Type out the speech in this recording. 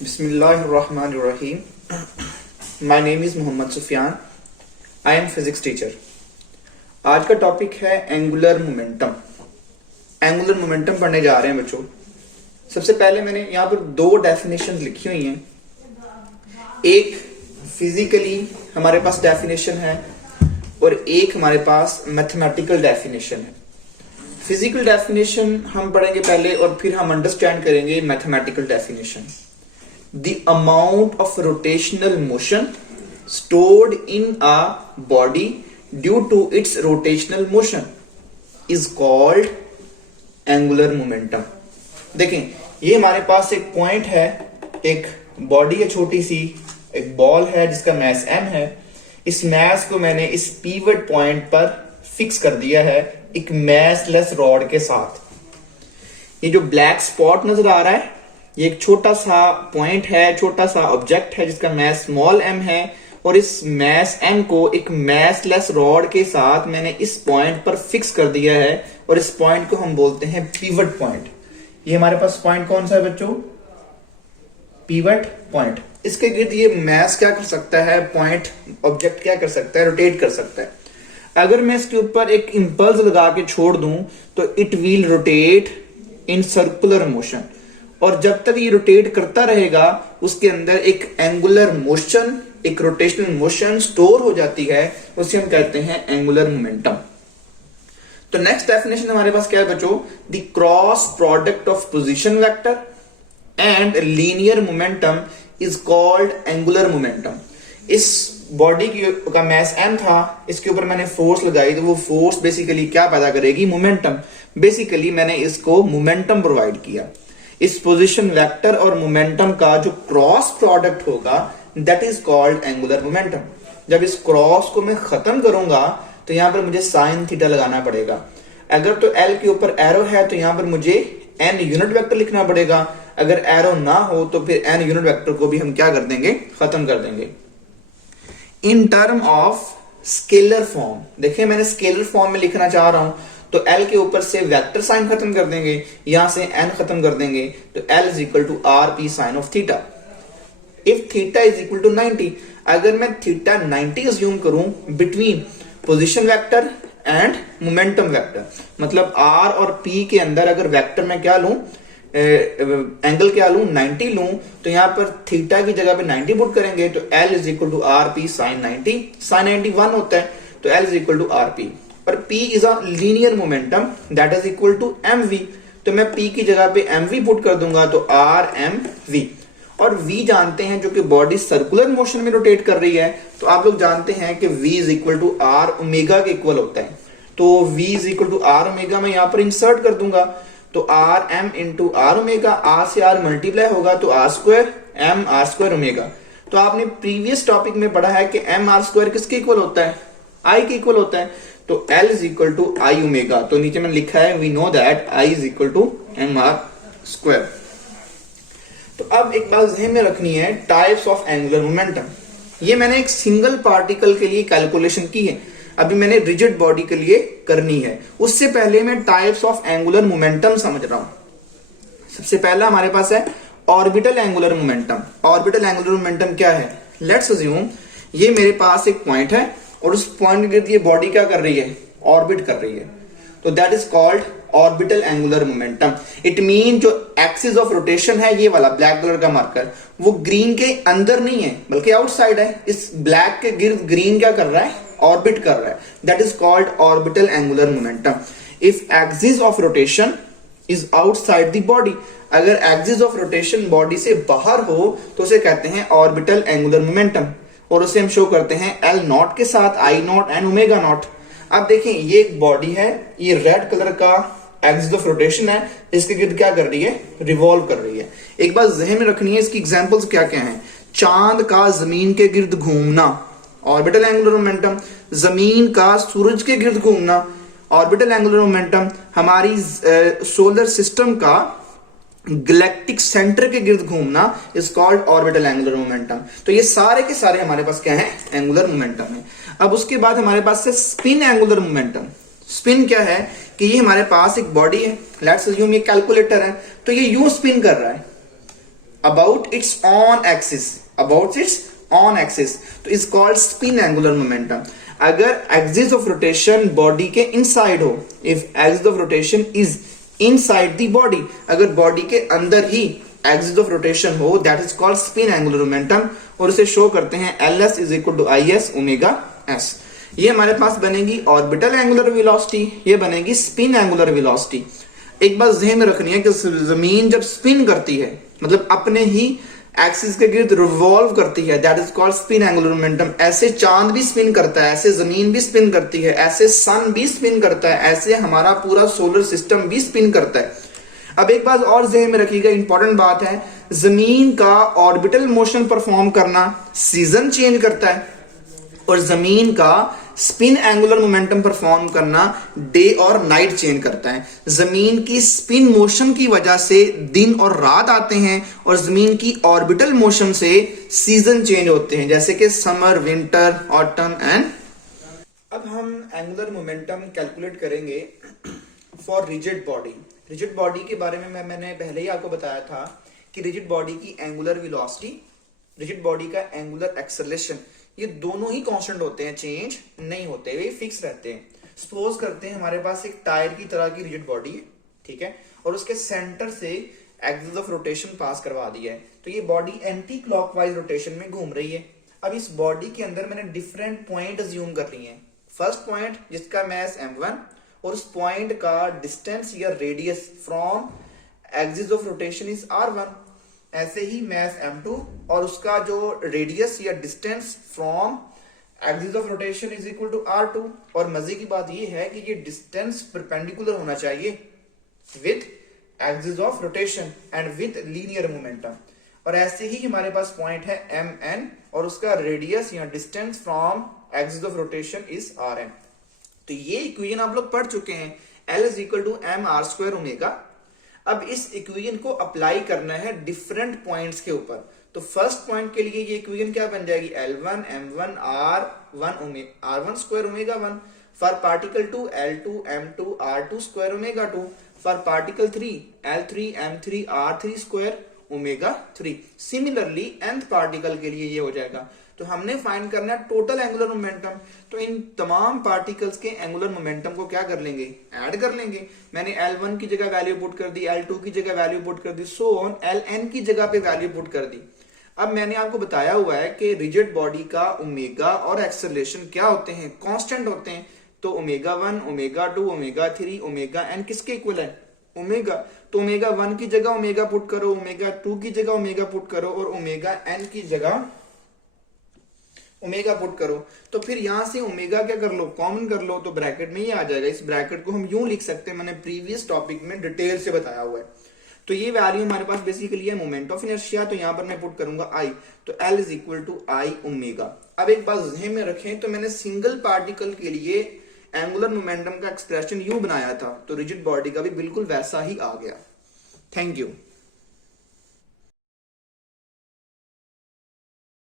Bismillahirrahmanirrahim. My name is Mohammad Sufiyan. I am physics teacher. आज का topic है एंगुलर मोमेंटम. एंगुलर मोमेंटम पढ़ने जा रहे हैं बच्चों. सबसे पहले मैंने यहाँ पर दो डेफिनेशन लिखी हुई हैं. एक फिजिकली हमारे पास डेफिनेशन है और एक हमारे पास मैथमेटिकल डेफिनेशन है. फिजिकल डेफिनेशन हम पढ़ेंगे पहले और फिर हम अंडरस्टैंड करेंगे mathematical definition. The amount of rotational motion stored in a body due to its rotational motion is called angular momentum. देखें, ये हमारे पास एक पॉइंट है, एक बॉडी है छोटी सी, एक बॉल है जिसका मैस m है. इस मैस को मैंने इस पीवट पॉइंट पर फिक्स कर दिया है एक मैसलेस रॉड के साथ. ये जो ब्लैक स्पॉट नजर आ रहा है, ये एक छोटा सा पॉइंट है, छोटा सा ऑब्जेक्ट है जिसका मैस स्मॉल m है और इस मैस m को एक मैसलेस रॉड के साथ मैंने इस पॉइंट पर फिक्स कर दिया है और इस पॉइंट को हम बोलते हैं पिवट पॉइंट. ये हमारे पास पॉइंट कौन सा है बच्चों? Pivot point. इसके गिर्द ये मैस क्या कर सकता है, पॉइंट ऑब्जेक्ट क्या कर सकता है, रोटेट कर सकता है. अगर मैं इसके ऊपर एक इंपल्स लगा के छोड़ दूं तो it will rotate in circular motion और जब तक ये रोटेट करता रहेगा उसके अंदर एक एंगुलर मोशन, एक रोटेशनल मोशन स्टोर हो जाती है, उसे हम कहते हैं एंगुलर मोमेंटम. तो नेक्स्ट डेफिनेशन हमारे पास क्या है बच्चों? The cross product of position vector and linear momentum is called angular momentum. इस बॉडी का मैस m था, इसके ऊपर मैंने फोर्स लगाई तो वो फोर्स बेसिकली क्या पैदा करेगी? मोमेंटम. बेसिकली मैंने इसको मोमेंटम प्रोवाइड किया. इस पोजीशन वेक्टर और मोमेंटम का जो क्रॉस प्रोडक्ट होगा that is called angular momentum. जब इस क्रॉस को मैं खत्म करूंगा तो यहां पर मुझे साइन थीटा लगाना पड़ेगा. अगर तो एल के ऊपर एरो है तो यहां पर मुझे एन यूनिट वेक्टर लिखना पड़ेगा. अगर एरो ना हो तो फिर एन यूनिट वेक्टर को भी हम क्या कर देंगे? खत्म कर देंगे. In term of scalar form, देखिए मैंने स्केलर फॉर्म में लिखना चाह रहा हूं तो L के ऊपर से वेक्टर साइन खत्म कर देंगे, यहां से n खत्म कर देंगे तो L is equal to r p sine of theta. If theta is equal to 90, अगर मैं थीटा 90 अज्यूम करूं between position vector and momentum vector, मतलब R और P के अंदर अगर वेक्टर में क्या लूं, एंगल क्या लूं, 90 लूं, तो यहां पर थीटा की जगह पे 90 पुट करेंगे तो L is equal to r p sine 90. Sine 90 1 होता है तो L is equal to r p. पर P is a linear momentum that is equal to mv, तो मैं P की जगह पे mv पुट कर दूंगा तो rmv. और v जानते हैं जो कि बॉडी सर्कुलर मोशन में रोटेट कर रही है, तो आप लोग जानते हैं कि v is equal to r omega के इक्वल होता है. तो v is equal to r omega मैं यहां पर इंसर्ट कर दूंगा तो rm into r omega, r से r मल्टीप्लाई होगा तो r square m r square omega. तो आपने प्रीवियस टॉपिक में पढ़ा है कि m r स्क्वायर किसके इक्वल होता है? I के इक्वल होता है. तो L is equal to I omega, तो नीचे मैंने लिखा है we know that I is equal to m r square. तो अब एक बात ध्यान में रखनी है, टाइप्स ऑफ एंगुलर मोमेंटम. ये मैंने एक सिंगल पार्टिकल के लिए कैलकुलेशन की है, अभी मैंने रिजिड बॉडी के लिए करनी है. उससे पहले मैं टाइप्स ऑफ एंगुलर मोमेंटम समझ रहा हूं. सबसे पहला हमारे पास है orbital angular momentum. Orbital angular momentum क्या है? लेट्स अज्यूम ये मेरे पास एक पॉइंट है और उस पॉइंट के गिर्द ये बॉडी क्या कर रही है? ऑर्बिट कर रही है. तो that is called orbital angular momentum. It mean जो एक्सिस ऑफ रोटेशन है, ये वाला ब्लैक कलर का मार्कर, वो ग्रीन के अंदर नहीं है बल्कि आउटसाइड है. इस ब्लैक के गिर्द ग्रीन क्या कर रहा है? ऑर्बिट कर रहा है. That is called orbital angular momentum. If axis of rotation is outside the body, अगर एक्सिस ऑफ रोटेशन बॉडी से बाहर हो तो उसे कहते हैं ऑर्बिटल एंगुलर मोमेंटम और उसे हम शो करते हैं L नॉट के साथ, I not and omega naught. अब देखें ये एक बॉडी है, ये रेड कलर का एक्सिस ऑफ रोटेशन है, इसके गिर्द क्या कर रही है? रिवॉल्व कर रही है. एक बात ज़हन में रखनी है, इसकी एग्जांपल्स क्या क्या हैं? चांद का जमीन के गिर्द घूमना, ऑर्बिटल एंगुलर मोमेंटम. जमीन का सूरज के गिर्द घूमना, ऑर्बिटल एंगुलर मोमेंटम. हमारी सोलर सिस्टम का गैलेक्टिक सेंटर के गिर्द घूमना is called orbital angular momentum. तो ये सारे के सारे हमारे पास क्या है? एंगुलर मोमेंटम है. अब उसके बाद हमारे पास है स्पिन एंगुलर मोमेंटम. स्पिन क्या है कि ये हमारे पास एक बॉडी है, लेट्स अज्यूम ये कैलकुलेटर है, तो ये यूं स्पिन कर रहा है. about its own axis, about its own axis, तो is called spin angular momentum. अगर एक्सिस ऑफ रोटेशन बॉडी के इनसाइड हो, if axis of rotation is inside the body, अगर बॉडी के अंदर ही एक्सिस ऑफ रोटेशन हो, that is called spin angular momentum, और इसे शो करते हैं LS is equal to IS omega S। ये हमारे पास बनेगी ऑर्बिटल एंगुलर वेलोसिटी, ये बनेगी स्पिन एंगुलर वेलोसिटी। एक बात ध्यान में रखनी है कि जमीन जब स्पिन करती है, मतलब अपने ही एक्सिस के गिर्द रिवॉल्व करती है, that is called spin angular momentum. ऐसे चांद भी स्पिन करता है, ऐसे जमीन भी स्पिन करती है, ऐसे सन भी स्पिन करता है, ऐसे हमारा पूरा सोलर सिस्टम भी स्पिन करता है। अब एक बात और ध्यान में रखिएगा, इंपॉर्टेंट बात है, जमीन का ऑर्बिटल मोशन परफॉर्म करना सीजन चेंज करता है, और जमीन का स्पिन एंगुलर मोमेंटम परफॉर्म करना डे और नाइट चेंज करता है। जमीन की स्पिन मोशन की वजह से दिन और रात आते हैं, और जमीन की ऑर्बिटल मोशन से सीजन चेंज होते हैं, जैसे कि समर, विंटर, ऑटम एंड। अब हम एंगुलर मोमेंटम कैलकुलेट करेंगे for rigid body. Rigid body के बारे में मैंने पहले ही आपको बताया था कि रिजिड बॉडी की एंगुलर वेलोसिटी, रिजिड बॉडी का एंगुलर एक्सेलरेशन, ये दोनों ही कांस्टेंट होते हैं, चेंज नहीं होते, वे फिक्स रहते हैं। सपोज करते हैं हमारे पास एक टायर की तरह की रिजिड बॉडी है, ठीक है, और उसके सेंटर से एक्सिस ऑफ रोटेशन पास करवा दिया है, तो ये बॉडी एंटी क्लॉकवाइज रोटेशन में घूम रही है। अब इस बॉडी के अंदर मैंने डिफरेंट पॉइंट अज्यूम कर लिए हैं। फर्स्ट पॉइंट जिसका मैस m1, और उस पॉइंट का डिस्टेंस या radius from axis of rotation is r1। ऐसे ही मैस m2, और उसका जो रेडियस या distance from axis of rotation is equal to r2। और मजे की बात ये है कि ये डिस्टेंस परपेंडिकुलर होना चाहिए with axis of rotation and with linear momentum. और ऐसे ही हमारे पास पॉइंट है mn, और उसका रेडियस या distance from axis of rotation is rn। तो ये इक्वेशन आप लोग पढ़ चुके हैं, L is equal to mr² omega. अब इस इक्वेशन को अप्लाई करना है डिफरेंट पॉइंट्स के ऊपर। तो फर्स्ट पॉइंट के लिए ये इक्वेशन क्या बन जाएगी, L1 m1 r1 omega 1 for particle 2 L2 m2 r2 omega 2 for particle 3 L3 m3 r3 omega 3। Similarly nth particle के लिए ये हो जाएगा। तो हमने फाइंड करना है टोटल एंगुलर मोमेंटम। तो इन तमाम पार्टिकल्स के एंगुलर मोमेंटम को क्या कर लेंगे, ऐड कर लेंगे। मैंने L1 की जगह वैल्यू पुट कर दी, L2 की जगह वैल्यू पुट कर दी, सो ऑन Ln की जगह पे वैल्यू पुट कर दी। अब मैंने आपको बताया हुआ है कि रिजिड बॉडी का ओमेगा और एक्सेलरेशन क्या होते हैं, कांस्टेंट होते हैं। तो omega 1, omega 2, omega 3, omega n किसके इक्वल है, ओमेगा। तो ओमेगा 1 की जगह ओमेगा पुट करो, ओमेगा 2 की जगह ओमेगा पुट करो, और ओमेगा n की जगह ओमेगा पुट करो। तो फिर यहां से ओमेगा क्या कर लो, कॉमन कर लो, तो ब्रैकेट में ये आ जाएगा। इस ब्रैकेट को हम यूं लिख सकते हैं, मैंने प्रीवियस टॉपिक में डिटेल से बताया हुआ है। तो ये वैल्यू हमारे पास बेसिकली है मोमेंट ऑफ इनर्शिया। तो यहां पर मैं पुट करूंगा I, तो L is equal to I omega. अब एक बात ध्यान में रखें, तो मैंने सिंगल पार्टिकल के लिए एंगुलर मोमेंटम का एक्सप्रेशन यूं बनाया था, तो रिजिड बॉडी का भी बिल्कुल वैसा ही आ गया। Thank you.